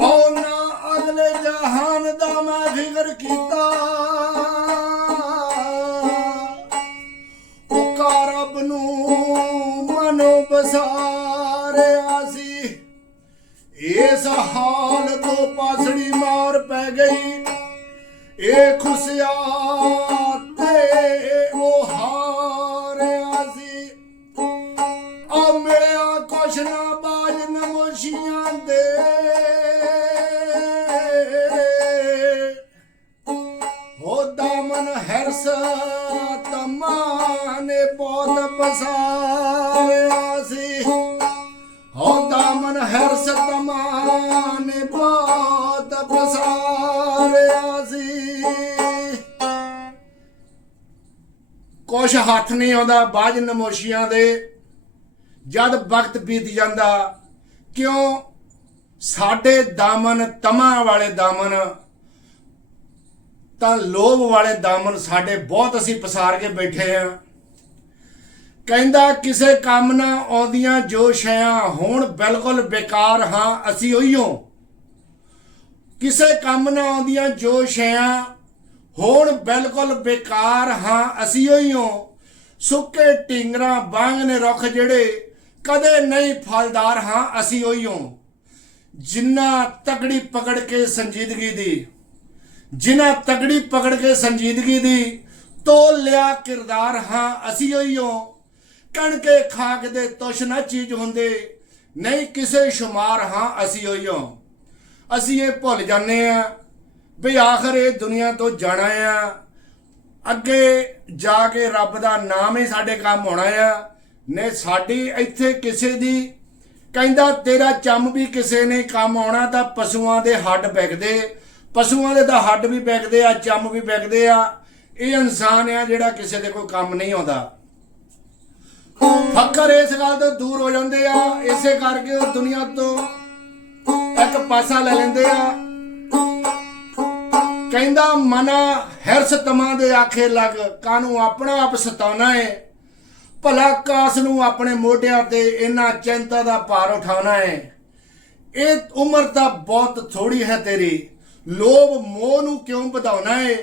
ਉਹ ਨਾ ਅਗਲੇ ਜਹਾਨ ਦਾ ਮੈਂ ਫਿਕਰ ਕੀਤਾ। ਉਹ ਰੱਬ ਨੂੰ ਮਨੋ ਬਸਾਰਿਆ ਸੀ। ਇਸ ਹਾਲ ਤੋਂ ਪਾਸੜੀ ਮਾਰ ਪੈ ਗਈ। ਇਹ ਖੁਸ਼ਿਆ ਤੇ ਉਹ ਹਾਰਿਆ ਸੀ। ਆ ਮਿਲਿਆ ਕੁਛ ਨਾ ਬਾਜ ਨਮੋਸ਼ੀਆਂ ਦੇ। ਹਰਸ ਤਮਾਨੇ ਬਹੁਤ ਪਸਾਰਿਆ ਸੀ। ਹੋ ਦਾਮਨ ਹਰਸ ਤਮਾਨੇ ਬਹੁਤ ਪਸਾਰਿਆ ਸੀ। ਕੁਛ ਹੱਥ ਨਹੀਂ ਆਉਂਦਾ ਬਾਜ ਨਮੋਸ਼ੀਆਂ ਦੇ। ਜਦ ਵਕਤ ਬੀਤ ਜਾਂਦਾ, ਕਿਉਂ? ਸਾਡੇ ਦਾਮਨ ਤਮਾ ਵਾਲੇ ਦਾਮਨ ਤਾਂ ਲੋਭ ਵਾਲੇ ਦਾਮਨ ਸਾਡੇ ਬਹੁਤ ਅਸੀਂ ਪਸਾਰ ਕੇ ਬੈਠੇ ਆ। ਕਹਿੰਦਾ, ਕਿਸੇ ਕੰਮ ਨਾ ਆਉਂਦੀਆਂ ਜੋ ਸ਼ਿਆਂ ਹੋਣ, ਬਿਲਕੁਲ ਬੇਕਾਰ ਹਾਂ, ਅਸੀਂ ਉਹੀਓ। ਕਿਸੇ ਕੰਮ ਨਾ ਆਉਂਦੀਆਂ ਜੋ ਸ਼ਿਆਂ ਹੋਣ, ਬਿਲਕੁਲ ਬੇਕਾਰ ਹਾਂ, ਅਸੀਂ ਉਹੀਓ। ਸੁੱਕੇ ਢਿੰਗਰਾਂ ਬਾਂਗ ਨੇ ਰੁੱਖ ਜਿਹੜੇ, ਕਦੇ ਨਹੀਂ ਫਲਦਾਰ ਹਾਂ, ਅਸੀਂ ਉਹੀਓ। ਜਿੰਨਾ ਤਕੜੀ ਪਕੜ ਕੇ ਸੰਜੀਦਗੀ ਦੀ। ਜਿਨ੍ਹਾਂ ਤਗੜੀ ਪਕੜ ਕੇ ਸੰਜੀਦਗੀ ਦੀ ਤੋਲ ਲਿਆ ਕਿਰਦਾਰ, ਹਾਂ, ਅਸੀਂ ਉਹੀਓ ਕਣਕੇ ਖਾਕ ਦੇ ਤੁਸ਼ ਨਾ ਚੀਜ਼ ਹੁੰਦੇ, ਨਹੀਂ ਕਿਸੇ ਸ਼ੁਮਾਰ, ਹਾਂ, ਅਸੀਂ ਉਹੀਓ ਅਸੀਂ ਇਹ ਭੁੱਲ ਜਾਂਦੇ ਆ ਵੀ ਆਖਰ ਇਹ ਦੁਨੀਆ ਤੋਂ ਜਾਣਾ ਆ। ਅੱਗੇ ਜਾ ਕੇ ਰੱਬ ਦਾ ਨਾਮ ਹੀ ਸਾਡੇ ਕੰਮ ਹੋਣਾ ਆ। ਨੇ ਸਾਡੀ ਇੱਥੇ ਕਿਸੇ ਦੀ ਕਹਿੰਦਾ ਤੇਰਾ ਚੰਮ ਵੀ ਕਿਸੇ ਨੇ ਕੰਮ ਆਉਣਾ ਤਾਂ ਪਸ਼ੂਆਂ ਦੇ ਹੱਡ ਵਿਕਦੇ ਪਸ਼ੂਆਂ ਦੇ ਤਾਂ ਹੱਡ ਵੀ ਵਿਕਦੇ ਆ ਚੰਮ ਵੀ ਵਿਕਦੇ ਆ। ਇਹ ਇਨਸਾਨ ਆ ਜਿਹੜਾ ਕਿਸੇ ਦੇ ਕੋਈ ਕੰਮ ਨਹੀਂ ਆਉਂਦਾ। ਫੱਕਰ ਇਸ ਗੱਲ ਤੋਂ ਦੂਰ ਹੋ ਜਾਂਦੇ ਆ, ਇਸੇ ਕਰਕੇ ਉਹ ਦੁਨੀਆ ਤੋਂ ਇੱਕ ਪਾਸਾ ਲੈ ਲੈਂਦੇ ਆ। ਕਹਿੰਦਾ, ਮਨਾ ਹਿਰਸ ਤਮਾ ਦੇ ਆਖੇ ਲੱਗ ਕਾਨੂੰ ਆਪਣਾ ਆਪ ਸਤਾਉਣਾ ਏ? ਭਲਾ ਕਾਸ ਨੂੰ ਆਪਣੇ ਮੋਢਿਆਂ ਤੇ ਇਹਨਾਂ ਚਿੰਤਾ ਦਾ ਭਾਰ ਉਠਾਉਣਾ ਏ? ਇਹ ਉਮਰ ਤਾਂ ਬਹੁਤ ਥੋੜੀ ਹੈ ਤੇਰੀ। ਲੋਭ ਮੋਹ ਨੂੰ ਕਿਉਂ ਵਧਾਉਣਾ ਏ?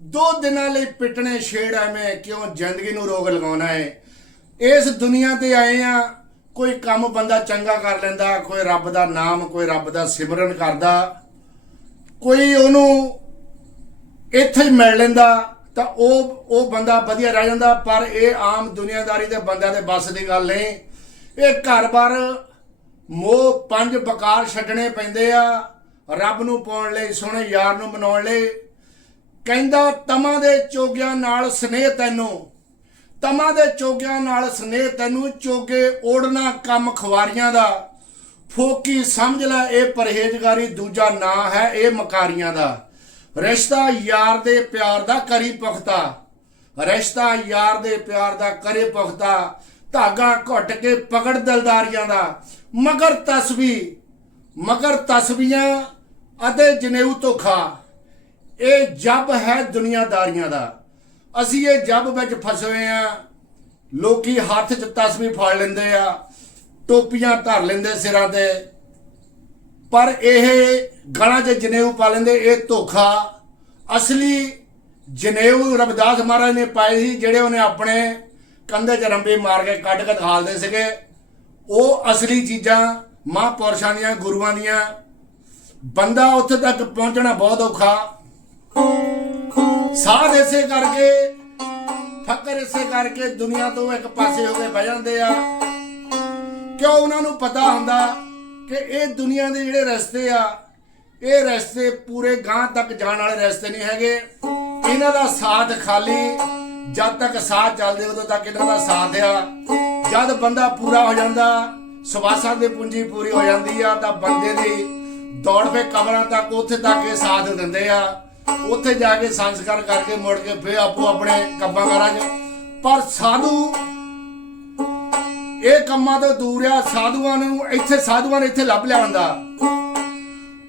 ਦੋ ਦਿਨਾਂ ਲਈ ਪਿੱਟਣੇ ਛੇੜ ਐਵੇਂ ਕਿਉਂ ਜ਼ਿੰਦਗੀ ਨੂੰ ਰੋਗ ਲਗਾਉਣਾ ਏ? ਇਸ ਦੁਨੀਆ ਤੇ ਆਏ ਆ, ਕੋਈ ਕੰਮ ਬੰਦਾ ਚੰਗਾ ਕਰ ਲੈਂਦਾ, ਕੋਈ ਰੱਬ ਦਾ ਨਾਮ, ਕੋਈ ਰੱਬ ਦਾ ਸਿਮਰਨ ਕਰਦਾ, ਕੋਈ ਉਹਨੂੰ ਇੱਥੇ ਹੀ ਮਿਲ ਲੈਂਦਾ, ਤਾਂ ਉਹ ਉਹ ਬੰਦਾ ਵਧੀਆ ਰਹਿ ਜਾਂਦਾ, ਪਰ ਇਹ ਆਮ ਦੁਨੀਆਦਾਰੀ ਦੇ ਬੰਦਿਆਂ ਦੇ ਬਸ ਦੀ ਗੱਲ ਨਹੀਂ। ਇਹ ਘਰ-ਬਾਰ ਮੋਹ ਪੰਜ ਬਕਾਰ ਛੱਡਣੇ ਪੈਂਦੇ ਆ। ਰੱਬ ਨੂੰ ਪਾਉਣ ਲਈ, ਸੋਹਣੇ ਯਾਰ ਨੂੰ ਮਨਾਉਣ ਲਈ। ਕਹਿੰਦਾ, ਤਮਾਂ ਦੇ ਚੋਗਿਆਂ ਨਾਲ ਸਨੇਹ ਤੈਨੂੰ। ਤਮਾਂ ਦੇ ਚੋਗਿਆਂ ਨਾਲ ਸਨੇਹ ਤੈਨੂੰ, ਚੋਗੇ ਓੜਨਾ ਕੰਮ ਖਵਾਰੀਆਂ ਦਾ। ਫੋਕੀ ਸਮਝ ਲੈ, ਇਹ ਪਰਹੇਜ਼ਗਾਰੀ ਦੂਜਾ ਨਾਂ ਹੈ, ਇਹ ਮਕਾਰੀਆਂ ਦਾ। ਰਿਸ਼ਤਾ ਯਾਰ ਦੇ ਪਿਆਰ ਦਾ ਕਰੀ ਪੁਖਤਾ। ਰਿਸ਼ਤਾ ਯਾਰ ਦੇ ਪਿਆਰ ਦਾ ਕਰੇ ਪੁਖਤਾ। ਧਾਗਾ ਘੁੱਟ ਕੇ ਪਕੜ ਦਿਲਦਾਰੀਆਂ ਦਾ। ਮਗਰ ਤਸਵੀ ਮਗਰ ਤਸਵੀਆਂ ਅਤੇ ਜਨੇਊ ਧੋਖਾ, ਇਹ ਜੱਬ ਹੈ ਦੁਨੀਆਦਾਰੀਆਂ ਦਾ। ਅਸੀਂ ਇਹ ਜੱਬ ਵਿੱਚ ਫਸੇ ਹੋਏ ਆ ਲੋਕੀ ਹੱਥ 'ਚ ਤਸਵੀ ਫੜ ਲੈਂਦੇ ਆ, ਟੋਪੀਆਂ ਧਰ ਲੈਂਦੇ ਸਿਰਾਂ ਤੇ। ਪਰ ਇਹ ਗਲਾਂ 'ਚ ਜਨੇਊ ਪਾ ਲੈਂਦੇ, ਇਹ ਧੋਖਾ। ਅਸਲੀ ਜਨੇਊ ਰਬਦਾਸ ਮਹਾਰਾਜ ਨੇ ਪਾਏ ਸੀ, ਜਿਹੜੇ ਉਹਨੇ ਆਪਣੇ ਕੰਧੇ 'ਚ ਰੰਬੇ ਮਾਰ ਕੇ ਕੱਢ ਕੇ ਦਿਖਾਲਦੇ ਸੀਗੇ। ਉਹ ਅਸਲੀ ਚੀਜ਼ਾਂ ਮਹਾਂਪੁਰਸ਼ਾਂ ਦੀਆਂ, ਗੁਰੂਆਂ ਦੀਆਂ। ਬੰਦਾ ਉੱਥੇ ਤੱਕ ਪਹੁੰਚਣਾ ਬਹੁਤ ਔਖਾ। ਸਾਧ ਇਸੇ ਕਰਕੇ, ਫਕਰ ਇਸੇ ਕਰਕੇ ਦੁਨੀਆ ਤੋਂ ਇੱਕ ਪਾਸੇ ਹੋ ਕੇ ਬਹਿ ਜਾਂਦੇ ਆ। ਕਿਉਂ ਉਹਨਾਂ ਨੂੰ ਪਤਾ ਹੁੰਦਾ ਕਿ ਇਹ ਦੁਨੀਆ ਦੇ ਜਿਹੜੇ ਰਸਤੇ ਆ, ਇਹ ਰਸਤੇ ਪੂਰੇ ਗਾਂ ਤੱਕ ਜਾਣ ਵਾਲੇ ਰਸਤੇ ਨਹੀਂ ਹੈਗੇ। ਇਹਨਾਂ ਦਾ ਸਾਥ ਖਾਲੀ, ਜਦ ਤੱਕ ਸਾਥ ਚੱਲਦੇ ਉਦੋਂ ਤੱਕ ਇਹਨਾਂ ਦਾ ਸਾਥ ਆ। ਜਦ ਬੰਦਾ ਪੂਰਾ ਹੋ ਜਾਂਦਾ ਸਵਾਸਾਂ ਦੀ ਪੂੰਜੀ ਪੂਰੀ ਹੋ ਜਾਂਦੀ ਆ ਤਾਂ ਬੰਦੇ ਦੀ ਦੌੜ ਪੇ ਕਬਰਾਂ ਤੱਕ, ਉੱਥੇ ਤੱਕ ਇਹ ਸਾਥ ਦਿੰਦੇ ਆ। ਉੱਥੇ ਜਾ ਕੇ ਸੰਸਕਾਰ ਕਰਕੇ ਮੁੜ ਕੇ ਫੇ ਆਪੋ ਆਪਣੇ ਕੰਮਾਂ ਕਾਰਾਂ 'ਚ। ਪਰ ਸਾਧੂ, ਇਹ ਕੰਮਾਂ ਤੋਂ ਦੂਰ ਆ, ਸਾਧੂਆਂ ਨੂੰ ਇੱਥੇ, ਸਾਧੂਆਂ ਨੇ ਇੱਥੇ ਲੱਭ ਲਿਆ ਹੁੰਦਾ।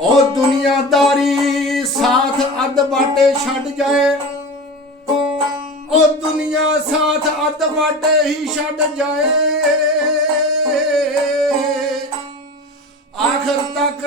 ਉਹ ਦੁਨੀਆਦਾਰੀ ਸਾਥ ਅੱਧ ਬਾਟੇ ਛੱਡ ਜਾਏ। ਉਹ ਦੁਨੀਆ ਸਾਥ ਅੱਧ ਵਾਟੇ ਹੀ ਛੱਡ ਜਾਏ। ਆਖਰ ਤੱਕ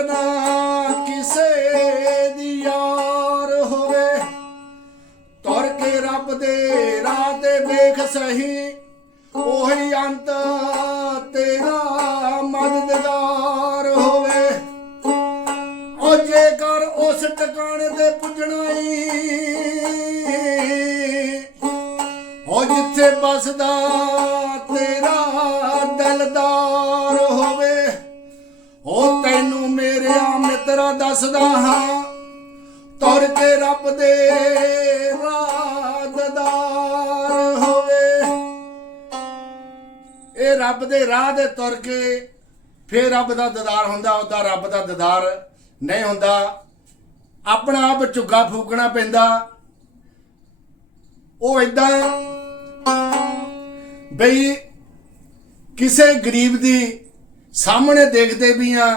ਦੱਸਦਾ ਹਾਂ, ਤੁਰ ਕੇ ਰੱਬ ਦੇ ਰਾਦਦਾਰ ਹੋਵੇ। ਇਹ ਰੱਬ ਦੇ ਰਾਹ ਦੇ ਤੁਰ ਕੇ ਫੇਰ ਰੱਬ ਦਾ ਦਦਾਰ ਹੁੰਦਾ, ਉਹਦਾ ਰੱਬ ਦਾ ਦਦਾਰ ਨਹੀਂ ਹੁੰਦਾ। ਆਪਣਾ ਆਪ ਝੁੱਗਾ ਫੂਕਣਾ ਪੈਂਦਾ। ਉਹ ਇਦਾਂ ਬਈ ਕਿਸੇ ਗਰੀਬ ਦੀ ਸਾਹਮਣੇ ਦੇਖਦੇ ਵੀ ਆ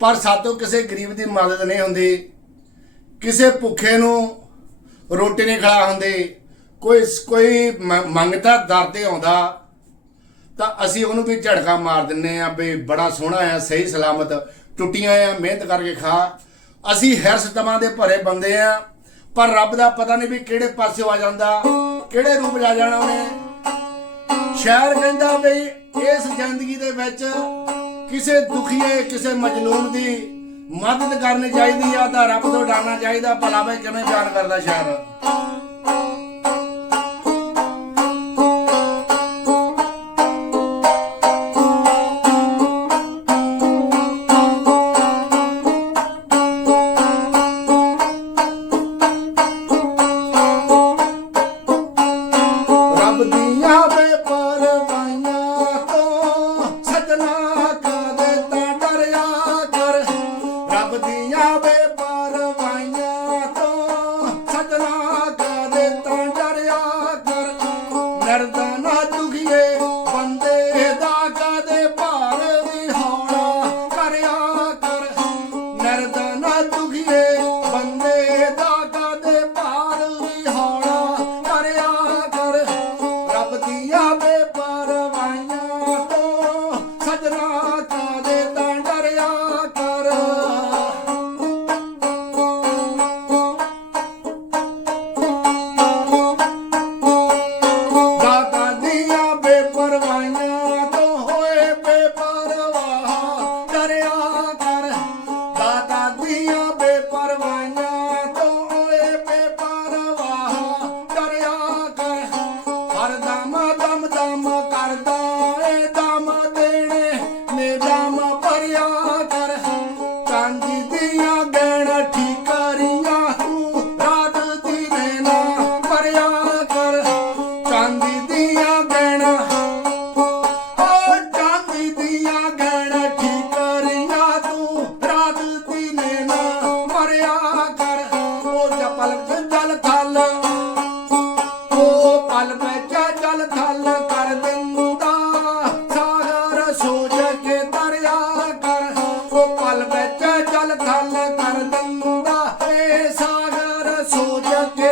ਪਰ ਸਾਤੋਂ ਕਿਸੇ ਗਰੀਬ ਦੀ ਮਦਦ ਨਹੀਂ ਹੁੰਦੀ। ਕਿਸੇ ਭੁੱਖੇ ਨੂੰ ਰੋਟੀ ਨਹੀਂ ਖਿਲਾ ਹੁੰਦੇ। ਕੋਈ ਕੋਈ ਮੰਗਤਾ ਦਰ ਤੇ ਆਉਂਦਾ, ਤਾਂ ਅਸੀਂ ਉਹਨੂੰ ਵੀ ਝੜਕਾ ਮਾਰ ਦਿੰਨੇ ਆ ਵੀ ਬੜਾ ਸੋਹਣਾ ਆ, ਸਹੀ ਸਲਾਮਤ, ਟੁੱਟੀਆਂ ਆ, ਮਿਹਨਤ ਕਰਕੇ ਖਾ। ਅਸੀਂ ਹਿਰਸ ਤਮਾਂ ਦੇ ਭਰੇ ਬੰਦੇ ਆ, ਪਰ ਰੱਬ ਦਾ ਪਤਾ ਨਹੀਂ ਵੀ ਕਿਹੜੇ ਪਾਸਿਓਂ ਆ ਜਾਂਦਾ, ਕਿਹੜੇ ਰੂਪ ਜਾ ਜਾਣਾ ਉਹਨੇ। ਸ਼ਾਇਰ ਕਹਿੰਦਾ ਵੀ ਇਸ ਜ਼ਿੰਦਗੀ ਦੇ ਵਿੱਚ ਕਿਸੇ ਦੁਖੀਏ, ਕਿਸੇ ਮਜਲੂਮ ਦੀ ਮਦਦ ਕਰਨੀ ਚਾਹੀਦੀ ਆ ਤਾਂ ਰੱਬ ਤੋਂ ਡਰਨਾ ਚਾਹੀਦਾ, ਭਲਾ ਵੇ ਕਿਵੇਂ ਬਿਆਨ ਕਰਦਾ ਸ਼ਾਇਰ ਰੱਬ ਦੀਆਂ ਵਿੱਚ ਜਲ ਥਲ ਕਰ ਦਿੰਦਾ ਏ ਸਾਗਰ ਸੋਚ ਕੇ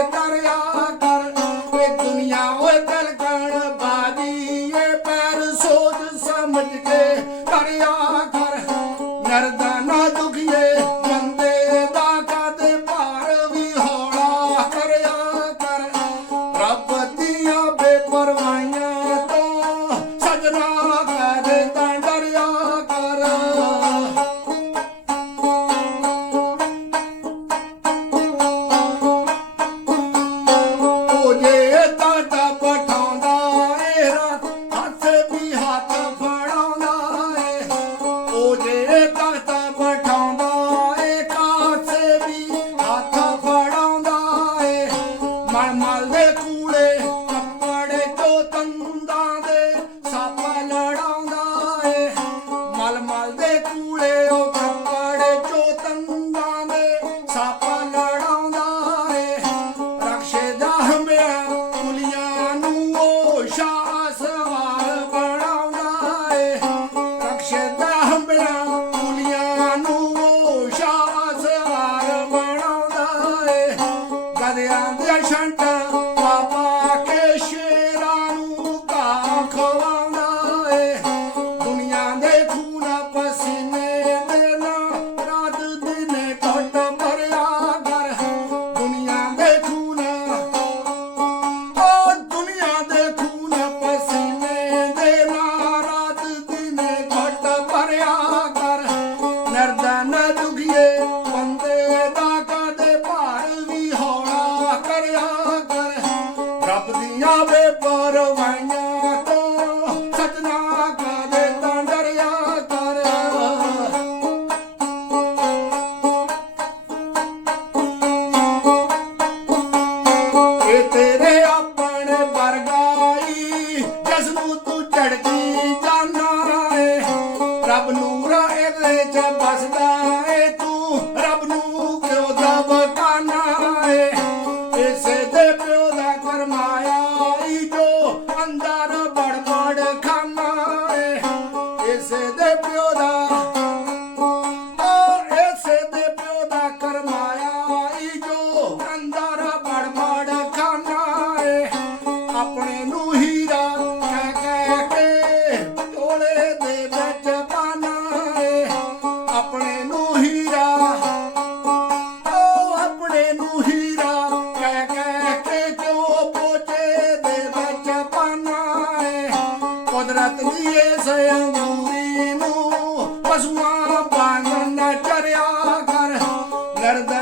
गर्द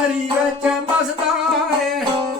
ਕੈਸਾ ਨਾਰੀ ਵਿੱਚ ਬਸਦਾ ਏ।